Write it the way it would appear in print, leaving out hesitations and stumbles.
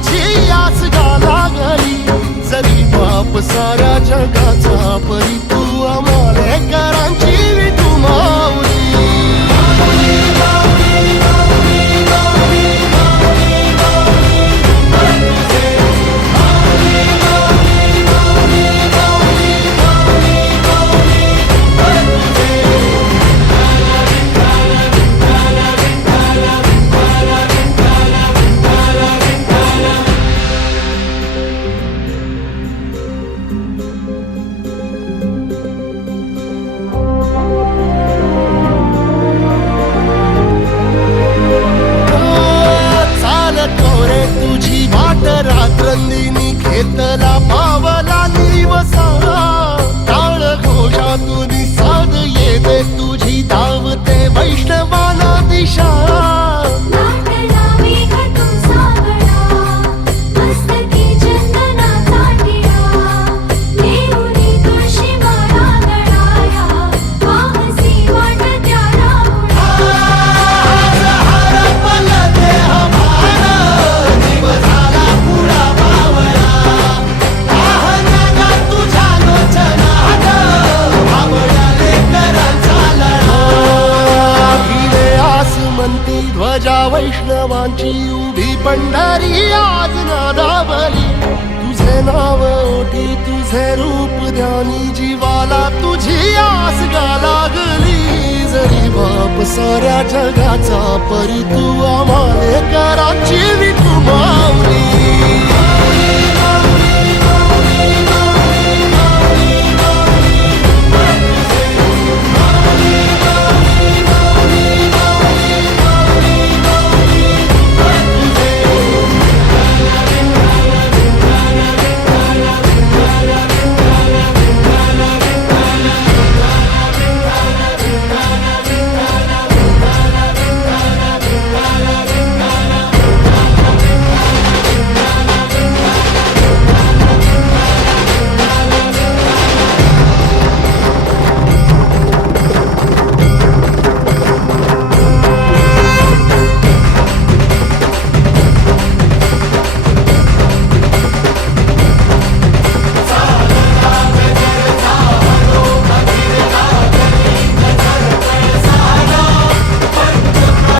तुझी आस गा लागली, जरी बाप साऱ्या जगाचा परी तू आमालेकरांची विठू माऊली. तुझी वाट रात्रंदिनी घेतला पावला दिवसा, टाळ घोषातून साध येते तुझी धावते वैष्णवाला दिशा. ध्वजा वैष्णवांची उभी पंढरी आज नादावली, तुझे नाव ओठी तुझे रूप ध्यानी जीवाला तुझी आस गा लागली, जरी बाप साऱ्या जगाचा परी तू आमालेकरांची विठू माऊली.